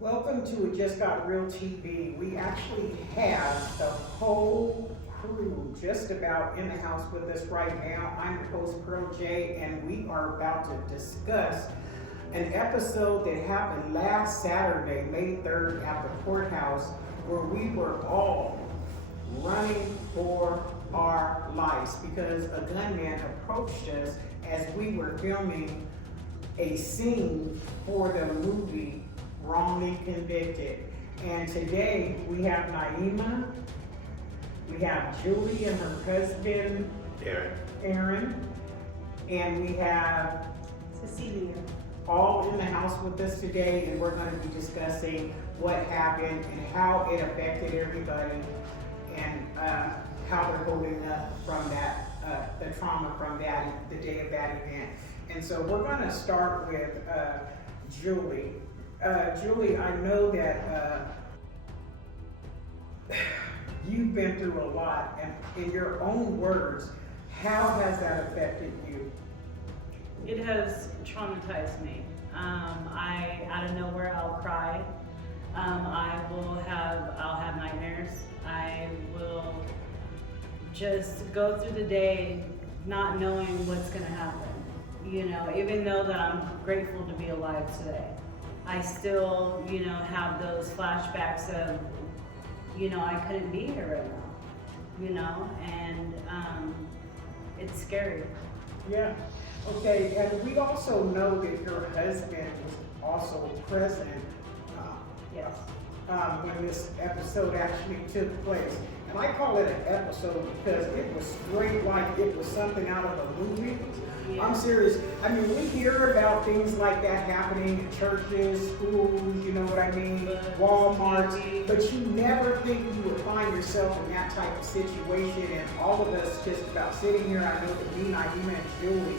Welcome to It Just Got Real TV. We actually have the whole crew just about in the house with us right now. I'm your host, Pearl J, and we are about to discuss an episode that happened last Saturday, May 3rd, at the courthouse, where we were all running for our lives because a gunman approached us as we were filming a scene for the movie Wrongly Convicted. And today we have Naima, we have Julie and her husband Aaron, and we have Cecilia, all in the house with us today, and we're going to be discussing what happened and how it affected everybody and how they're holding up from that, the trauma from that, the day of that event. And so we're going to start with Julie. Julie, I know that you've been through a lot, and in your own words, how has that affected you? it has traumatized me. Out of nowhere, I'll cry. I'll have nightmares. I will just go through the day not knowing what's gonna happen. You know, even though that I'm grateful to be alive today, I still, have those flashbacks of, I couldn't be here right now, and it's scary. Yeah. Okay, and we also know that your husband was also present Yes. when this episode actually took place. And I call it an episode because it was straight like it was something out of a movie. Yeah. I'm serious. I mean, we hear about things like that happening in churches, schools, you know what I mean, Walmart, but you never think you would find yourself in that type of situation. And all of us just about sitting here, I know that me, Naima, and Julie,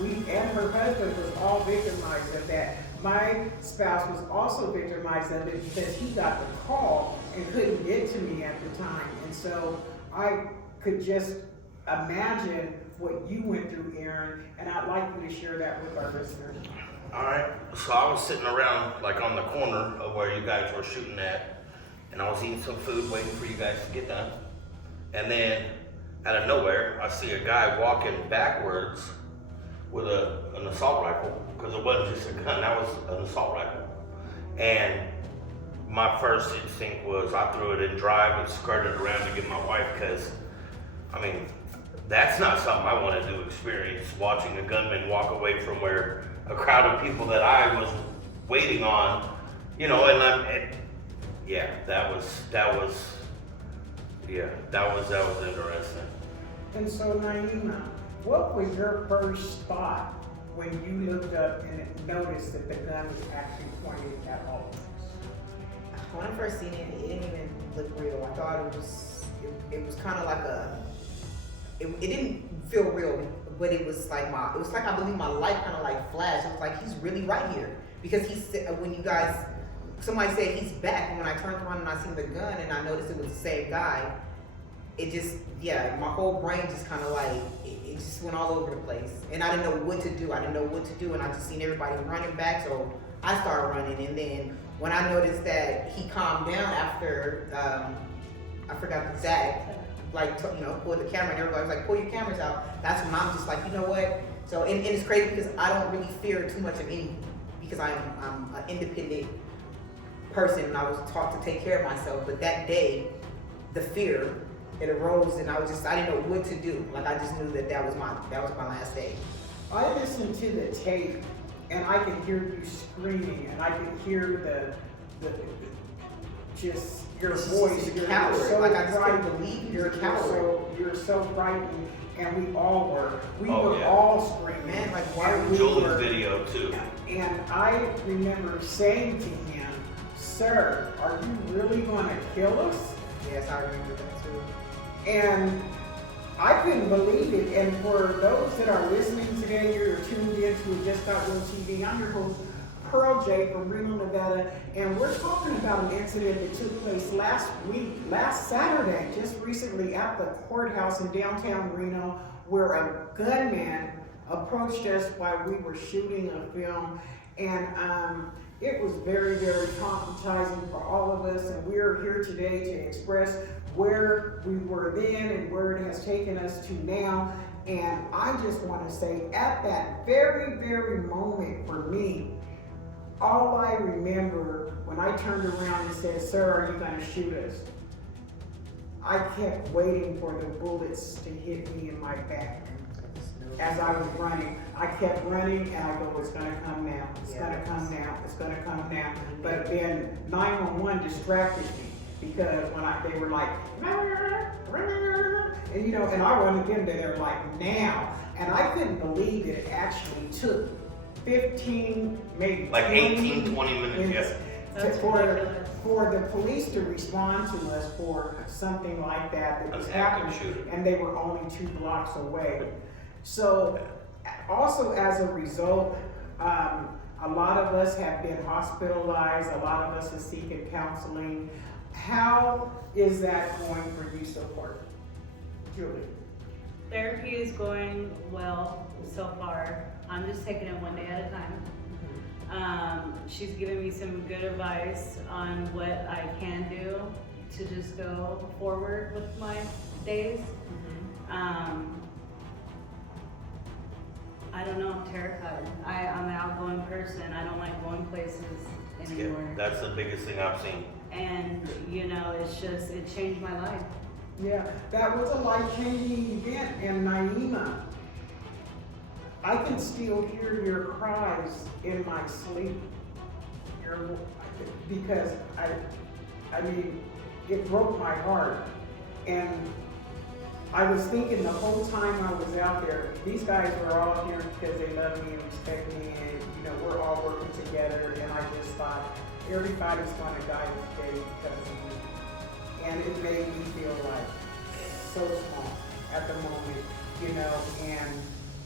we and her husband was all victimized of that. My spouse was also victimized of it because he got the call and couldn't get to me at the time. And so I could just imagine what you went through, Aaron, and I'd like you to share that with our listeners. All right, so I was sitting around like on the corner of where you guys were shooting at, and I was eating some food waiting for you guys to get done. And then out of nowhere, I see a guy walking backwards with an assault rifle, because it wasn't just a gun, that was an assault rifle. And my first instinct was I threw it in drive and skirted around to get my wife, because, I mean, that's not something I wanted to experience, watching a gunman walk away from where a crowd of people that I was waiting on, that was interesting. And so, Naima, what was your first thought when you looked up and noticed that the gun was actually pointed at all of us? When I first seen it, it didn't even look real. I thought it was kind of like it didn't feel real, but it was like I believe my life kind of like flashed. It was like he's really right here, because he said, somebody said he's back, and when I turned around and I seen the gun and I noticed it was the same guy, it just, my whole brain just kind of like, it just went all over the place. And I didn't know what to do. And I just seen everybody running back, so I started running. And then when I noticed that he calmed down after, I forgot the exact, pulled the camera, and everybody was like, pull your cameras out. That's when I'm just like, you know what? So, and it's crazy because I don't really fear too much of anything, because I'm an independent person, and I was taught to take care of myself. But that day, the fear, it arose, and I didn't know what to do. Like, I just knew that was my last day. I listened to the tape, and I could hear you screaming, and I could hear the just your voice. You're a coward. So like, I just frightened. couldn't believe you're a coward. You're so frightened, and we all were. We Oh, were yeah. all screaming. Man, like, why And are we Julie's were- video too. And I remember saying to him, "Sir, are you really going to kill us?" Yes, I remember that too. And I couldn't believe it. And for those that are listening today, you're tuned into It Just Got Real TV. I'm your host, Pearl J from Reno, Nevada, and we're talking about an incident that took place last Saturday, just recently at the courthouse in downtown Reno, where a gunman approached us while we were shooting a film. And it was very, very traumatizing for all of us, and we're here today to express where we were then and where it has taken us to now. And I just want to say, at that very, very moment for me, all I remember when I turned around and said, "Sir, are you going to shoot us?" I kept waiting for the bullets to hit me in my back. As I was running, I kept running, and I go, "It's gonna come now, it's gonna come now, it's gonna come now." But then 911 distracted me, because when they were like, and you know, and I wanted them to, they're like, "Now," and I couldn't believe that it actually took 15, maybe Like 20 18, 20 minutes, yes. That's for ridiculous. the police to respond to us for something like that was An active happening, shooter. and they were only 2 blocks away. So, also as a result, a lot of us have been hospitalized, a lot of us are seeking counseling. How is that going for you so far, Julie? Therapy is going well so far. I'm just taking it one day at a time. She's given me some good advice on what I can do to just go forward with my days. I don't know, I'm terrified. I'm an outgoing person. I don't like going places Yeah, anymore. that's the biggest thing I've seen. And, you know, it changed my life. Yeah, that was a life-changing event, and Naima, I can still hear your cries in my sleep. Because I mean, it broke my heart. And I was thinking the whole time I was out there, these guys were all here because they love me and respect me, and you know, we're all working together, and I just thought, everybody's gonna die today because of me. And it made me feel like so small at the moment, you know, and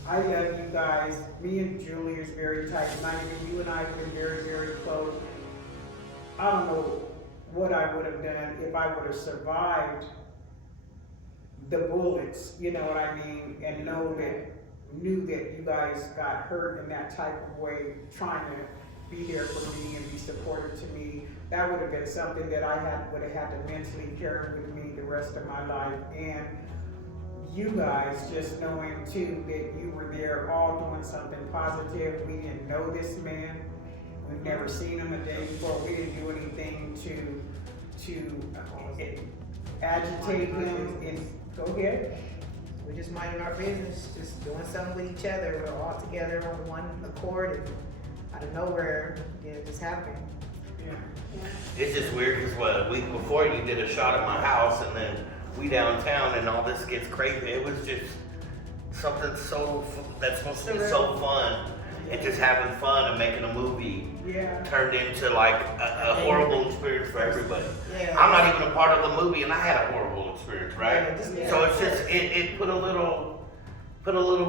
I love you guys. Me and Julie is very tight. Not even you and I have been very, very close. I don't know what I would have done if I would have survived the bullets, you know what I mean, and knew that you guys got hurt in that type of way, trying to be there for me and be supportive to me. That would have been something that I would have had to mentally carry with me the rest of my life. And you guys just knowing too that you were there all doing something positive. We didn't know this man. We've never seen him a day before. We didn't do anything to agitate him. And go ahead. We're just minding our business, just doing something with each other. We're all together on one accord, and out of nowhere, it just happened. Yeah. It's just weird because what, a week before you did a shot at my house, and then we downtown and all this gets crazy. It was just something that's supposed to be so fun, and just having fun and making a movie Yeah. turned into like a horrible experience for everybody. Yeah. I'm not even a part of the movie, and I had a horrible experience, right? Yeah. So it's just it put a little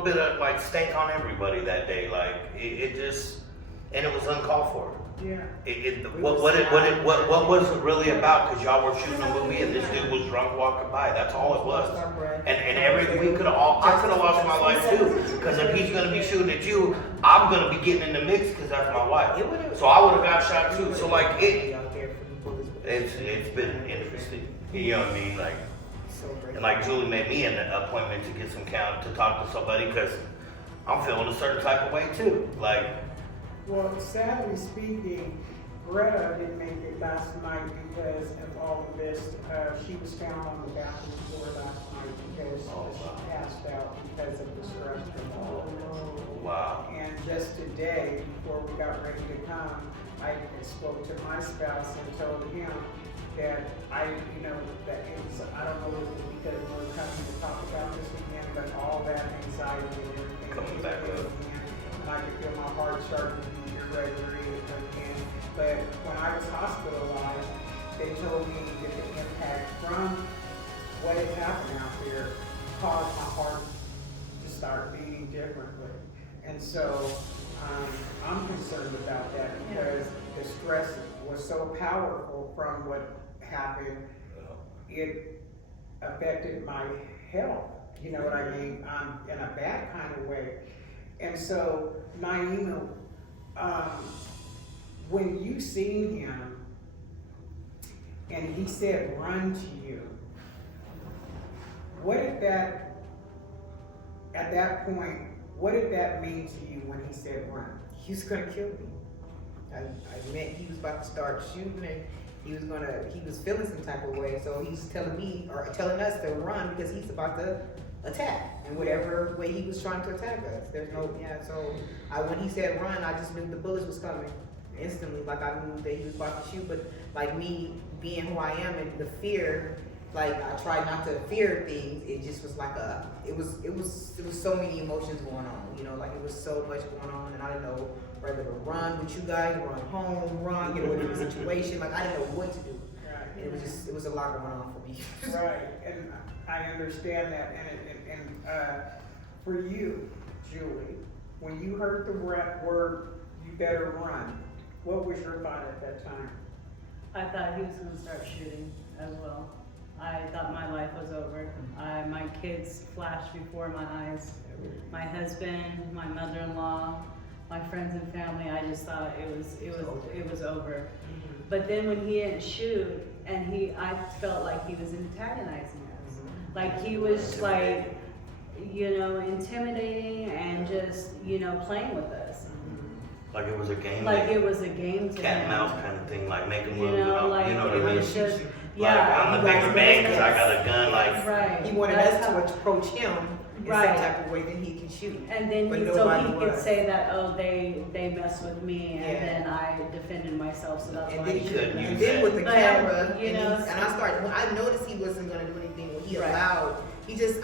bit of like stank on everybody that day. Like it just, and it was uncalled for. Yeah. What was it really about? Because y'all were shooting a movie and this dude was drunk walking by. That's all it was. And I could have lost my life too. Because if he's gonna be shooting at you, I'm gonna be getting in the mix because that's my wife. So I would have got shot too. So like it's been interesting. You know what I mean? Like, and like Julie made me an appointment to get some count to talk to somebody because I'm feeling a certain type of way too. Like. Well, sadly speaking, Greta didn't make it last night because of all of this. She was found on the bathroom floor last night because she passed out because of the stress from all of this. Wow. And just today, before we got ready to come, I spoke to my spouse and told him that I don't know if it was because we're coming to talk about this again, but all that anxiety and everything Coming back up. and I could feel my heart starting to beat irregularly again. But when I was hospitalized, they told me that the impact from what had happened out there caused my heart to start beating differently. And so I'm concerned about that because the stress was so powerful from what happened. It affected my health, you know what I mean, in a bad kind of way. And so, Naima, when you seen him and he said run to you, what did that, at that point, what did that mean to you when he said run? He was gonna kill me. I meant he was about to start shooting and he was feeling some type of way. So he's telling me, or telling us to run because he's about to attack in whatever way he was trying to attack us. So when he said run, I just knew the bullets was coming instantly. Like I knew that he was about to shoot, but like me being who I am and the fear, like I tried not to fear things. It just was like it was so many emotions going on, you know, like it was so much going on and I didn't know whether to run with you guys, run home, run, you know, in the situation. Like I didn't know what to do. Right. And it was a lot going on for me. Right, and I understand that, and for you, Julie, when you heard the word, you better run, what was your thought at that time? I thought he was gonna start shooting as well. I thought my life was over. My kids flashed before my eyes. My husband, my mother-in-law, my friends and family, I just thought it was over. But then when he didn't shoot, and I felt like he was antagonizing us. Like he was like, you know, intimidating and just, you know, playing with us. Like it was a game. Like it was a game to cat him. and mouse kind of thing, like making You moves. know, like you know what it I mean? was just, Like yeah. I'm the bigger man because I got a gun. Like Right. He wanted That's us how- to approach him in Right. some type of way that he can shoot. And then But so nobody he could was. say that, oh, they messed with me, and Yeah. then I defended myself, so that's And why then, I he shoot couldn't him. use and then with the But, camera, you know, and I started, when I noticed he wasn't gonna do anything, when he Right. allowed,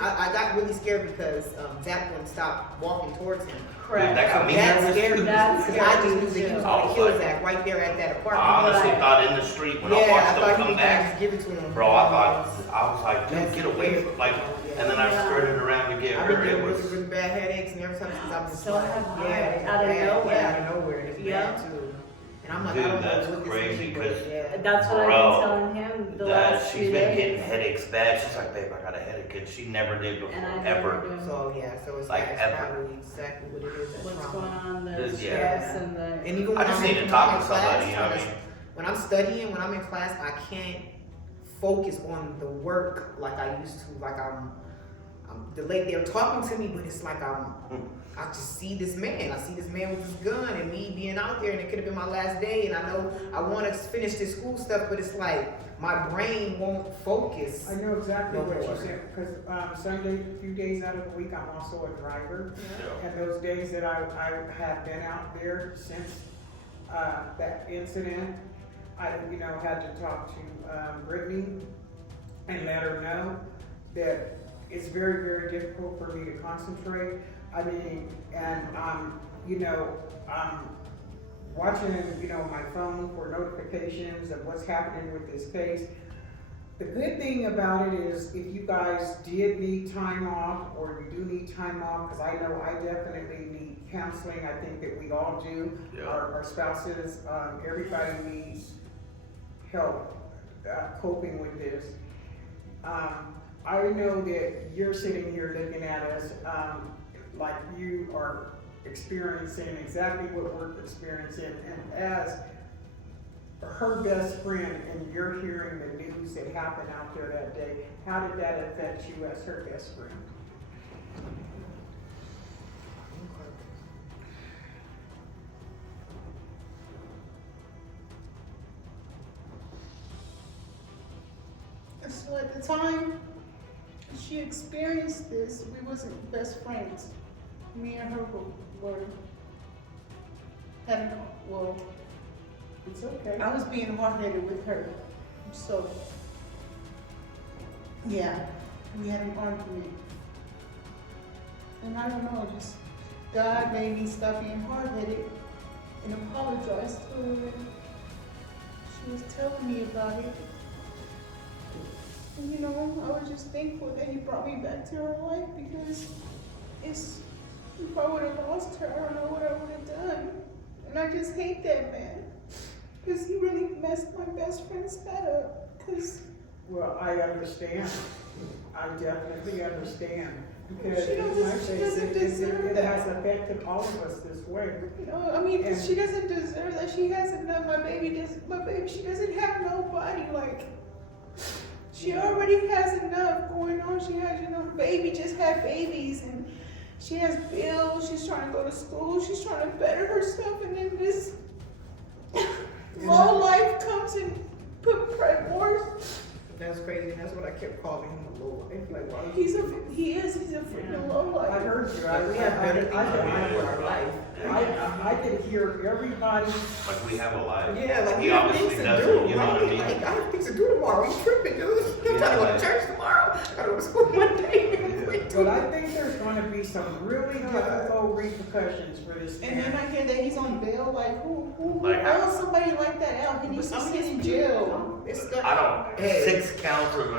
I got really scared because Zach wouldn't stop walking towards him. Correct. That got me That nervous scared too. me, That because I just scared me knew that he was too. I gonna was kill like- Zach right there at that I apartment. honestly Right. thought in the street when Yeah, I I watched thought them he come was gonna back, just give it to him. bro. I was like, dude, That's get away scary. from like. Yeah. And then I Yeah. skirted around to get I've her. been It getting was. really, really bad headaches and every time since I've been So have I. yeah, Out of bad. nowhere. Yeah, out of nowhere. It's Yeah. bad too. And I'm like, Dude, I don't that's know what this crazy, is, but 'cause yeah. That's what Bro, I've been telling him the That last she's few been days. getting headaches bad. She's like, babe, I got a headache, and she never did before, And I ever. never do. So yeah, so it's Like, that's ever. probably exactly what it is. That's What's trauma. going on, the This- yeah. stress and the. And even I when just I'm need in to talk to class, somebody, you know what I mean? when I'm studying, when I'm in class, I can't focus on the work like I used to. Like they're talking to me, but it's like I just see this man. I see this man with his gun and me being out there, and it could have been my last day. And I know I want to finish this school stuff, but it's like my brain won't focus. I know exactly No what more. you said, because Sunday, a few days out of the week, I'm also a driver. Yeah. And those days that I have been out there since that incident, I, had to talk to Brittany and let her know that it's very, very difficult for me to concentrate. I mean, and I'm watching, my phone for notifications of what's happening with this case. The good thing about it is if you guys did need time off, or you do need time off, because I know I definitely need counseling. I think that we all do. Yeah. Our spouses, everybody needs help coping with this. I know that you're sitting here looking at us like you are experiencing exactly what we're experiencing, and as her best friend, and you're hearing the news that happened out there that day, how did that affect you as her best friend? So at the time she experienced this, we wasn't best friends. Me and her were having, well, It's okay. I was being hard-headed with her. So, yeah, we had an argument. And I don't know, just God made me stop being hard-headed and apologize to her. And she was telling me about it. And I was just thankful that he brought me back to her life, because if I would have lost her, I don't know what I would have done. And I just hate that man, because he really messed my best friend's head up. Well, I understand. I definitely understand. Because She doesn't deserve it that. has affected all of us this way. You know, I mean, 'cause And- she doesn't deserve that. She has enough. My baby, she doesn't have nobody. Like, she already has enough going on. She has, you know, baby just had babies and she has bills. She's trying to go to school. She's trying to better herself. And then this low life comes and put more. That's crazy. And that's what I kept calling him a low life. Like, why? He's a freaking low I life. heard you. Like, we have better things I- going on with our life. I could hear everybody. Like we have a life. Yeah, like He we have obviously things to doesn't, do. you know what I mean? Like, I have things to do tomorrow. You tripping, dude? I'm trying to go to church tomorrow. I gotta go to school Monday. But I think there's gonna be some really difficult repercussions for this And then man. I hear that he's on bail. Like, who Like, else somebody like that out? He needs to sit in jail. It's I don't, Hey. 6 counts of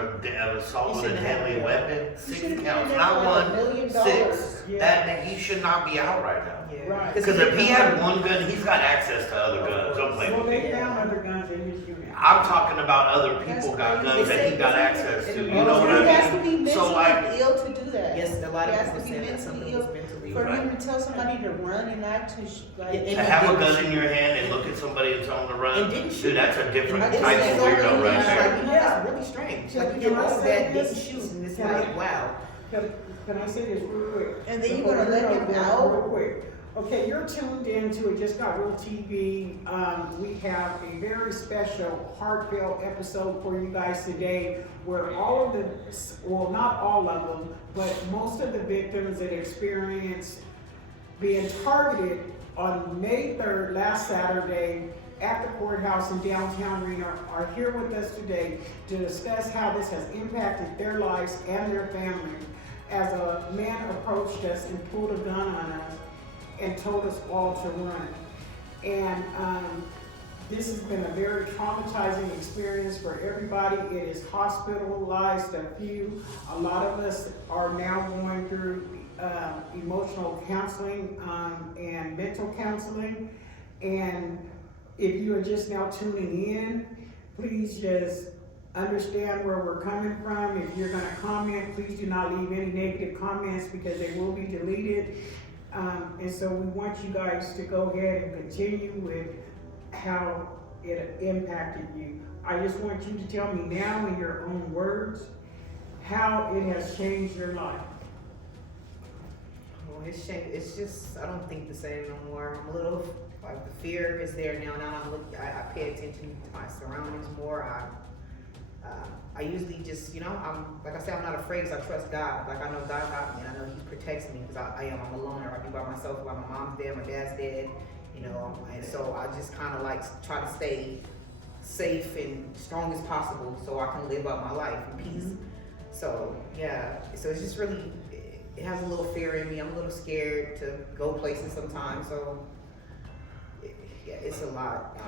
assault with a shouldn't have deadly been. weapon, He 6 should've counts, been not there for like one, $1 million. 6. Yeah. That he should not be out right now. Yeah. Right. Because if he had one gun, he's got access to other guns. Don't play Well, with me. they found other guns in his unit. I'm talking about other people got guns that he got access to. You know what He has to I be mean? So mentally like, ill to do that. Yes, a lot He of has people to be say that mentally something ill was mentally for Right. him to tell somebody to run and not to like. Yeah, to have a gun in your hand and look at somebody and tell them to run, And didn't shoot. dude, that's a different I just type said of something weirdo right like, there. you know, that's really strange. Like, you Can get I all say that, didn't this? shoot, and it's Can I- like, wow. Can I say this real quick? And then you're Before gonna let we him go out? real quick. Okay, you're tuned into It Just Got Real TV. We have a very special, heartfelt episode for you guys today where all of the, well, not all of them, but most of the victims that experienced being targeted on May 3rd, last Saturday, at the courthouse in downtown Reno are here with us today to discuss how this has impacted their lives and their family. As a man approached us and pulled a gun on us and told us all to run. And this has been a very traumatizing experience for everybody. It has hospitalized a few. A lot of us are now going through emotional counseling and mental counseling. And if you are just now tuning in, please just understand where we're coming from. If you're gonna comment, please do not leave any negative comments because they will be deleted. And so we want you guys to go ahead and continue with how it impacted you. I just want you to tell me now in your own words how it has changed your life. Well, it's just, I don't think the same no more. I'm a little, like, the fear is there now. Now I pay attention to my surroundings more. I usually just, you know, like I said, I'm not afraid because I trust God. Like, I know God got me and I know He protects me because I'm a loner. I be by myself while my mom's dead, my dad's dead, you know, and so I just kind of like try to stay safe and strong as possible so I can live out my life in peace. Mm-hmm. So, yeah, so it's just really, it has a little fear in me. I'm a little scared to go places sometimes, so yeah, it's a lot.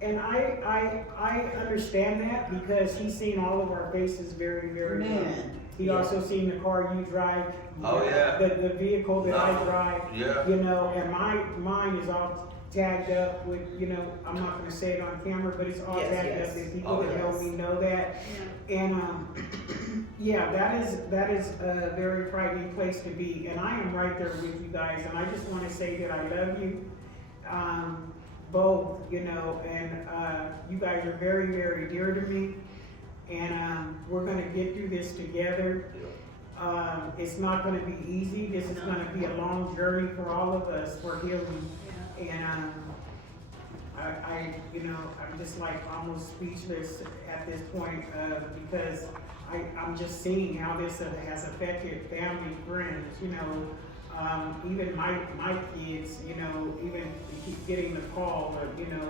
And I understand that because he's seen all of our faces very, very well. Man. He Yeah. also seen the car you drive. Oh, yeah. The vehicle that I No. drive. Yeah. You know, and mine is all tagged up with, you know, I'm not gonna say it on camera, but it's all Yes, tagged yes. up and people Oh, that know yes. me know that. And, yeah, that is a very frightening place to be. And I am right there with you guys. And I just wanna say that I love you. Both, you know, and you guys are very, very dear to me, and we're gonna get through this together. It's not gonna be easy. This is gonna be a long journey for all of us for healing, and you know, I'm just like almost speechless at this point because I'm just seeing how this has affected family, friends, you know. Even my kids, you know, even keep getting the call, or, you know,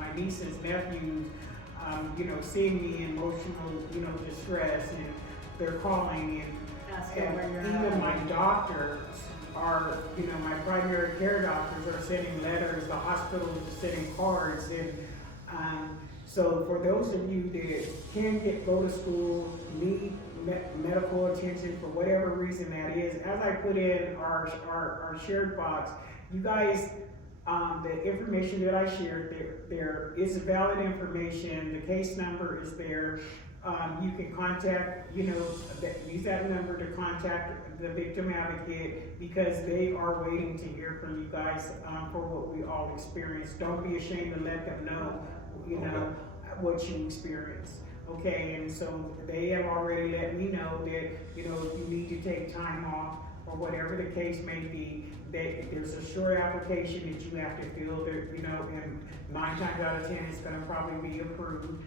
my nieces, nephews, you know, seeing me in emotional, you know, distress, and they're calling, Asking and where you're even at. my doctors are, you know, my primary care doctors are sending letters, the hospitals are sending cards, and so for those of you that can go to school, need medical attention for whatever reason that is, as I put in our shared box, you guys, the information that I shared there is valid information. The case number is there. You can contact, use that number to contact the victim advocate, because they are waiting to hear from you guys, for what we all experienced. Don't be ashamed to let them know, what you experienced. Okay, and so they have already let me know that, if you need to take time off, or whatever the case may be, that there's a short application that you have to fill that, and 9 times out of 10, it's gonna probably be approved,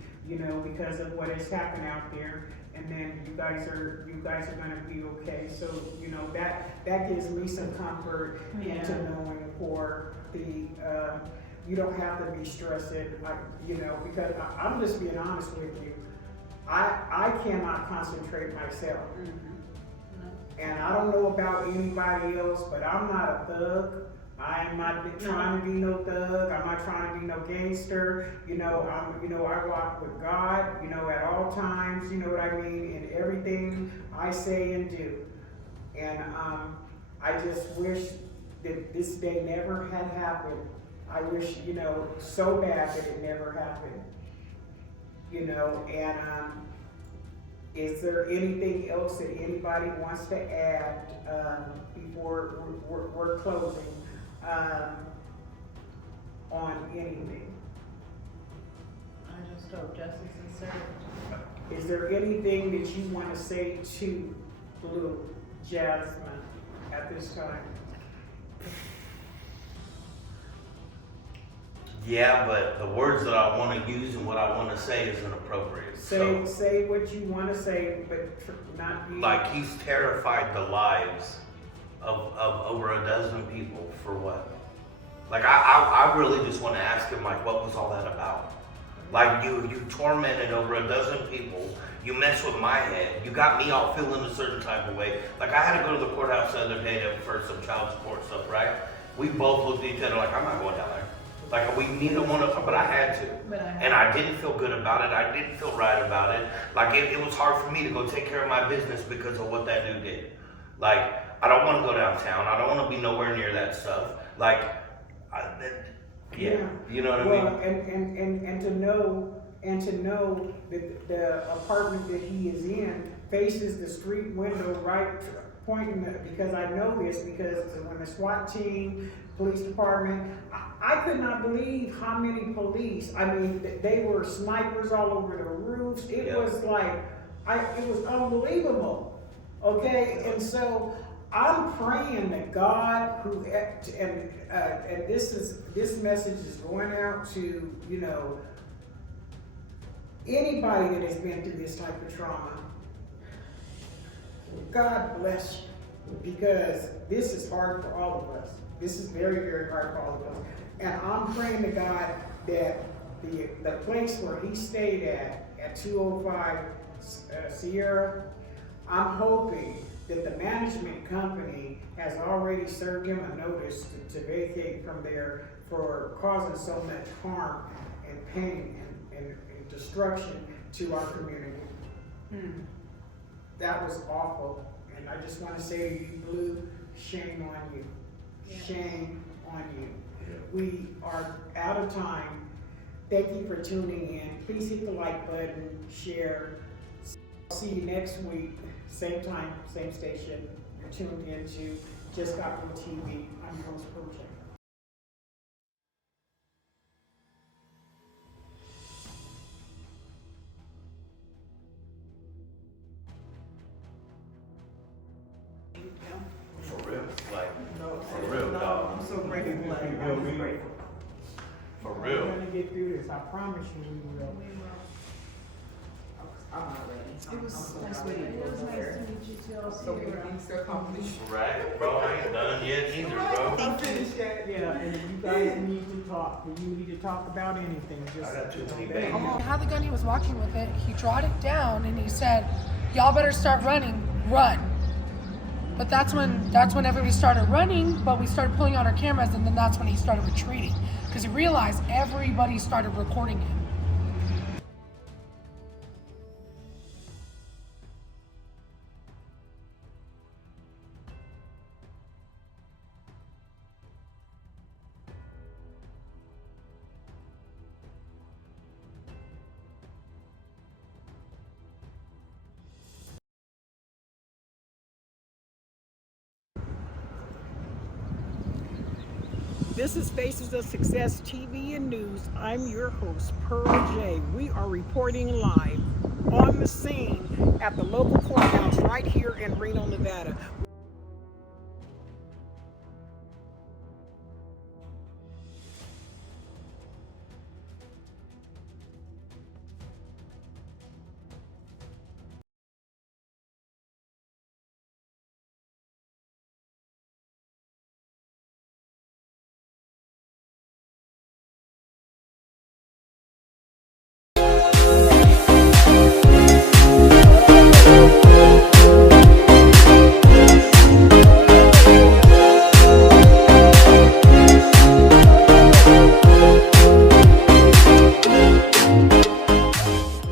because of what has happened out there. And then you guys are gonna be okay. So, that gives me some comfort into knowing for the, you don't have to be stressed, because I'm just being honest with you. I cannot concentrate myself. And I don't know about anybody else, but I'm not a thug. I'm not trying to be no thug. I'm not trying to be no gangster. I walk with God, at all times, you know what I mean, in everything I say and do. And I just wish that this day never had happened. I wish, so bad that it never happened. And is there anything else that anybody wants to add before we're closing on anything? I just hope justice is served. Is there anything that you want to say to Blue Jansma at this time? Yeah, but the words that I want to use and what I want to say isn't appropriate. Say what you want to say, but not use. Like, he's terrified the lives of over a dozen people for what? Like, I really just want to ask him, like, what was all that about? Like, you tormented over a dozen people. You messed with my head. You got me all feeling a certain type of way. Like, I had to go to the courthouse the other day for some child support stuff, right? We both looked at each other like, I'm not going down there. Like, we neither one of us, but I had to. And I didn't feel good about it. I didn't feel right about it. Like, it was hard for me to go take care of my business because of what that dude did. Like, I don't want to go downtown. I don't want to be nowhere near that stuff. Like, you know what I mean? Well, and to know that the apartment that he is in faces the street window right pointing, because I know this, because when the SWAT team, police department, I could not believe how many police, they were snipers all over the roofs. It was like, it was unbelievable. Okay, and so I'm praying that God, and this message is going out to, anybody that has been through this type of trauma. God bless you, because this is hard for all of us. This is very, very hard for all of us. And I'm praying to God that the place where he stayed at 205 Sierra, I'm hoping that the management company has already served him a notice to vacate from there for causing so much harm and pain and destruction to our community. That was awful. And I just want to say to you, Blue, shame on you. Shame on you. We are out of time. Thank you for tuning in. Please hit the like button, share. I'll see you next week, same time, same station. You're tuned into Just Got Real TV. I'm your host, Pro J. For real, like, for real, dog. I'm so grateful. I'm so grateful. For real. We're gonna get through this. I promise you we will. I'm not ready. It was I'm nice so meeting you. It was nice to meet you too. I'll see So you many around. things to accomplish. Right, bro, I ain't done yet either, bro. I'm finished yet. Yeah, and if you guys need to talk, if you need to talk about anything, just. I got too many you know, babies. How the gun he was walking with it, he drawed it down and he said, "Y'all better start running, run." But that's when everybody started running, but we started pulling out our cameras, and then that's when he started retreating because he realized everybody started recording him. This is Faces of Success TV and News. I'm your host, Pearl J. We are reporting live on the scene at the local courthouse right here in Reno, Nevada.